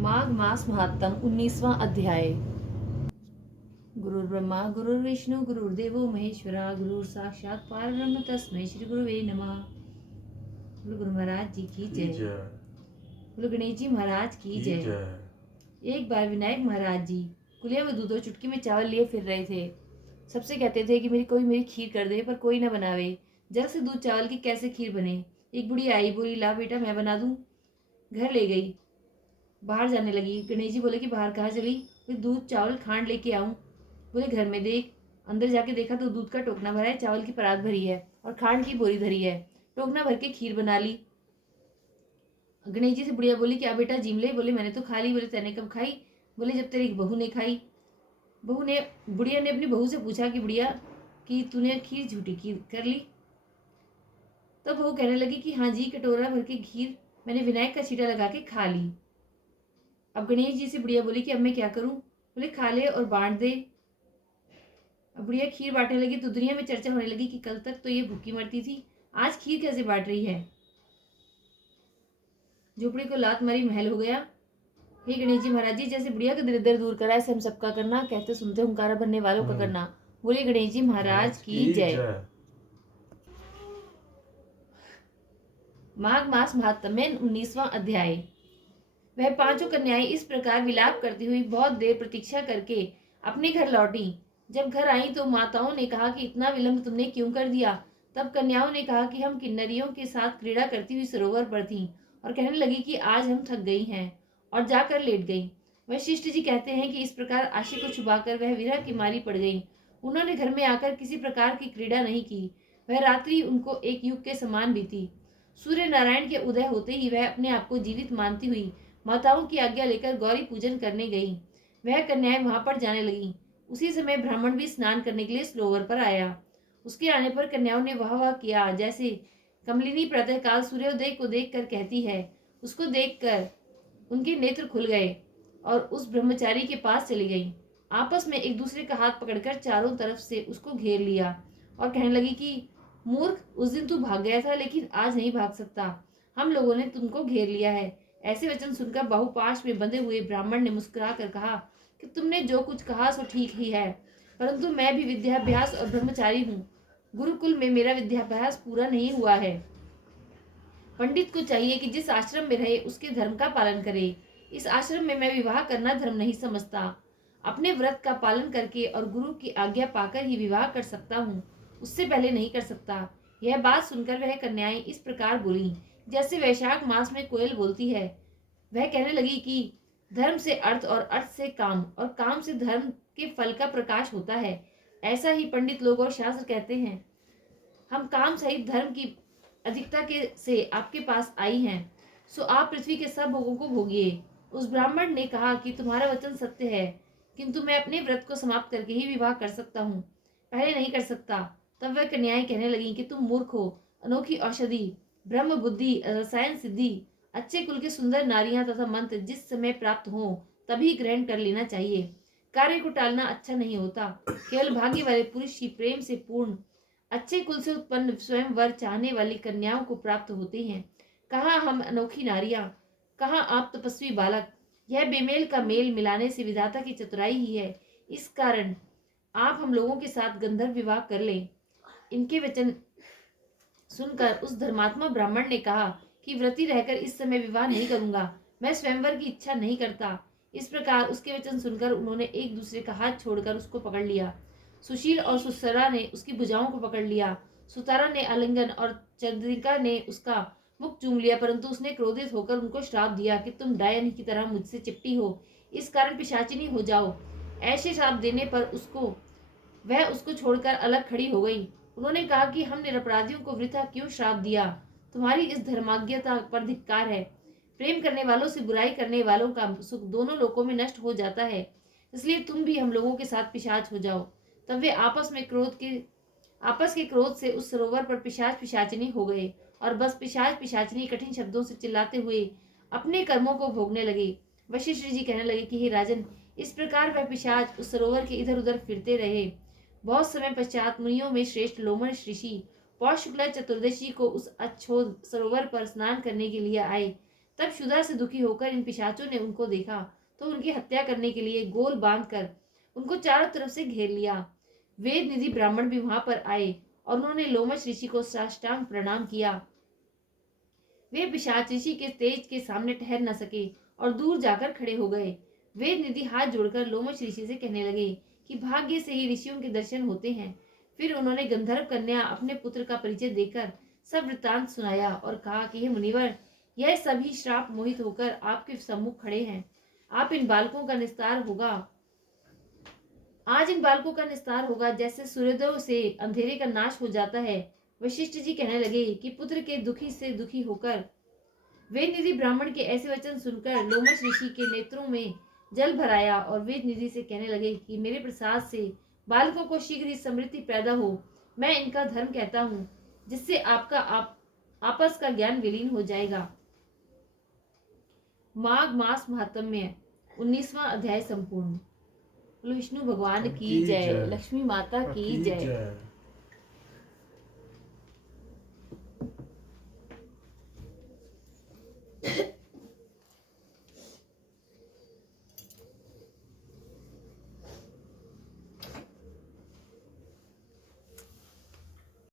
माघ मास महात्म 19वां अध्याय। गुरुर्ब्रह्मा गुरुर्विष्णु गुरुर्देवो महेश्वरा गुरुर साक्षात परब्रह्म तस्मै श्री गुरुवे नमः। बोलो गुरु महाराज जी की जय। बोलो गणेश जी महाराज की जय। एक बार विनायक महाराज जी कुलिया में दूध और चुटकी में चावल लिए फिर रहे थे। सबसे कहते थे कि मेरी खीर कर दे, पर कोई न बनावे। जरा से दूध चावल की कैसे खीर बने। एक बुढ़ी आई, बोली ला बेटा मैं बना दूं। घर ले गई, बाहर जाने लगी। गणेश जी बोले कि बाहर कहाँ चली। फिर दूध चावल खांड लेके आऊं। बोले घर में देख। अंदर जाके देखा तो दूध का टोकना भरा है, चावल की परात भरी है और खांड की बोरी धरी है। टोकना भर के खीर बना ली। गणेश जी से बुढ़िया बोली क्या बेटा जीम ले। बोले मैंने तो खा ली। बोले तैने कब खाई। बोले जब तेरी बहू ने खाई। बुढ़िया ने अपनी बहू से पूछा कि बुढ़िया कि तूने खीर झूठी खीर कर ली। तो बहू कहने लगी कि हाँ जी, कटोरा भर के खीर मैंने विनायक का छींटा लगा के खा ली। अब गणेश जी से बुढ़िया बोली कि अब मैं क्या करूं। बोले खा ले और बांट दे। अब बुढ़िया खीर बांटने लगी तो दुनिया में चर्चा होने लगी कि कल तक तो ये भूखी मरती थी, आज खीर कैसे बांट रही है। झोपड़ी को लात मारी महल हो गया। हे गणेश जी महाराज जी, जैसे बुढ़िया का दरिद्र दूर करा ऐसे हम सबका करना, कहते सुनते हुंकारा भरने वालों का करना। बोले गणेश जी महाराज की जय। माघ मास महात्म्य में 19वां अध्याय। वह पांचों कन्याएं इस प्रकार विलाप करती हुई बहुत देर प्रतीक्षा करके अपने घर लौटी। जब घर आई तो माताओं ने कहा कि इतना विलंब तुमने क्यों कर दिया। तब कन्याओं ने कहा कि हम किन्नरियों के साथ क्रीड़ा करती हुई सरोवर पर थीं और कहने लगी कि आज हम थक गई हैं, और जाकर लेट गई। वशिष्ठ जी कहते हैं कि इस प्रकार आशी को छुपाकर वह विरह की मारी पड़ गई। उन्होंने घर में आकर किसी प्रकार की क्रीड़ा नहीं की। वह रात्रि उनको एक युग के समान बीती। सूर्य नारायण के उदय होते ही वह अपने आप को जीवित मानती हुई माताओं की आज्ञा लेकर गौरी पूजन करने गई। वह कन्याएं वहां पर जाने लगी। उसी समय ब्राह्मण भी स्नान करने के लिए सरोवर पर आया। उसके आने पर कन्याओं ने वाह वाह किया। जैसे कमलिनी प्रातःकाल सूर्योदय को देखकर कहती है, उसको देखकर उनके नेत्र खुल गए और उस ब्रह्मचारी के पास चली गई। आपस में एक दूसरे का हाथ पकड़कर चारों तरफ से उसको घेर लिया और कहने लगी कि मूर्ख, उस दिन तू भाग गया था लेकिन आज नहीं भाग सकता। हम लोगों ने तुमको घेर लिया है। ऐसे वचन सुनकर बाहुपाश में बंधे हुए ब्राह्मण ने मुस्कुरा कर कहा कि तुमने जो कुछ कहा सो ठीक ही है, परंतु मैं भी विद्याभ्यास और ब्रह्मचारी हूँ। गुरुकुल में मेरा विद्याभ्यास पूरा नहीं हुआ है। पंडित को चाहिए कि जिस आश्रम में रहे उसके धर्म का पालन करे। इस आश्रम में मैं विवाह करना धर्म नहीं समझता। अपने व्रत का पालन करके और गुरु की आज्ञा पाकर ही विवाह कर सकता हूँ, उससे पहले नहीं कर सकता। यह बात सुनकर वह कन्याएं इस प्रकार बोली जैसे वैशाख मास में कोयल बोलती है। वह कहने लगी कि धर्म से अर्थ और अर्थ से काम और काम से धर्म के फल का प्रकाश होता है। ऐसा ही पंडित लोग और शास्त्र कहते हैं। हम काम सहित धर्म की अधिकता के से आपके पास आई हैं, सो आप पृथ्वी के सब भोगों को भोगिए। उस ब्राह्मण ने कहा कि तुम्हारा वचन सत्य है, किंतु मैं अपने व्रत को समाप्त करके ही विवाह कर सकता हूँ, पहले नहीं कर सकता। तब वह कन्याएं कहने लगी कि तुम मूर्ख हो। अनोखी औषधि, ब्रह्म बुद्धि, रसायन सिद्धि, अच्छे कुल के सुंदर नारियां तथा मंत्र जिस समय प्राप्त हो तभी ग्रहण कर लेना चाहिए। कार्य को टालना अच्छा नहीं होता। केवल भाग्य वाले पुरुष ही प्रेम से पूर्ण अच्छे कुल से उत्पन्न स्वयं वर चाहने वाली कन्याओं को प्राप्त होते हैं। कहाँ हम अनोखी नारियां, कहाँ आप तपस्वी बालक। यह बेमेल का मेल मिलाने से विधाता की चतुराई ही है। इस कारण आप हम लोगों के साथ गंधर्व विवाह कर लें। इनके वचन सुनकर उस धर्मात्मा ब्राह्मण ने कहा कि व्रती रहकर इस समय विवाह नहीं करूंगा, मैं स्वयंवर की इच्छा नहीं करता। इस प्रकार उसके वचन सुनकर उन्होंने एक दूसरे का हाथ छोड़कर उसको पकड़ लिया। सुशील और सुसरा ने उसकी भुजाओं को पकड़ लिया। सुतारा ने आलिंगन और चंद्रिका ने उसका मुख चूम लिया, परंतु उसने क्रोधित होकर उनको श्राप दिया कि तुम डायन की तरह मुझसे चिपटी हो, इस कारण पिशाचिनी हो जाओ। ऐसे श्राप देने पर वह उसको छोड़कर अलग खड़ी हो गई। उन्होंने कहा कि हम निरपराधियों को वृथा क्यों श्राप दिया। तुम्हारी इस धर्माज्ञता पर धिक्कार है। प्रेम करने वालों से बुराई करने वालों का सुख दोनों लोकों में नष्ट हो जाता है, इसलिए तुम भी हम लोगों के साथ पिशाच हो जाओ। तब वे आपस के क्रोध से उस सरोवर पर पिशाच पिशाचिनी हो गए और बस पिशाच पिशाचिनी कठिन शब्दों से चिल्लाते हुए अपने कर्मों को भोगने लगे। वशिष्ठ जी कहने लगे कि हे राजन, इस प्रकार वह पिशाच उस सरोवर के इधर उधर फिरते रहे। बहुत समय पश्चात मुनियों में श्रेष्ठ लोमन ऋषि पौष शुक्ला चतुर्दशी को उस अच्छोद सरोवर पर स्नान करने के लिए आए। तब क्षुधा से दुखी होकर इन पिशाचों ने उनको देखा तो उनकी हत्या करने के लिए गोल बांधकर उनको चारों तरफ से घेर लिया। वेद निधि ब्राह्मण भी वहां पर आए और उन्होंने लोमश ऋषि को साष्टांग प्रणाम किया। वे पिशाच ऋषि के तेज के सामने ठहर न सके और दूर जाकर खड़े हो गए। वेद निधि हाथ जोड़कर लोमश ऋषि से कहने लगे कि भाग्य से ही ऋषियों के दर्शन होते हैं। फिर उन्होंने गंधर्व कन्या अपने पुत्र का परिचय देकर सब वृत्तांत सुनाया और कहा कि हे मुनिवर, यह सभी श्राप मोहित होकर आपके सम्मुख खड़े हैं। आप इन बालकों का निस्तार होगा आज इन बालकों का निस्तार होगा जैसे सूर्योदय से अंधेरे का नाश हो जाता है। वशिष्ठ जी कहने लगे कि पुत्र के दुखी से दुखी होकर वेद निधि ब्राह्मण के ऐसे वचन सुनकर लोमश ऋषि के नेत्रों में जल भराया और वेद निधि से कहने लगे कि मेरे प्रसाद से बालकों को शीघ्र ही समृद्धि पैदा हो। मैं इनका धर्म कहता हूँ जिससे आपका आपस का ज्ञान विलीन हो जाएगा। माघ मास महात्म्य 19वां अध्याय संपूर्ण। विष्णु भगवान की जय। लक्ष्मी माता की जय।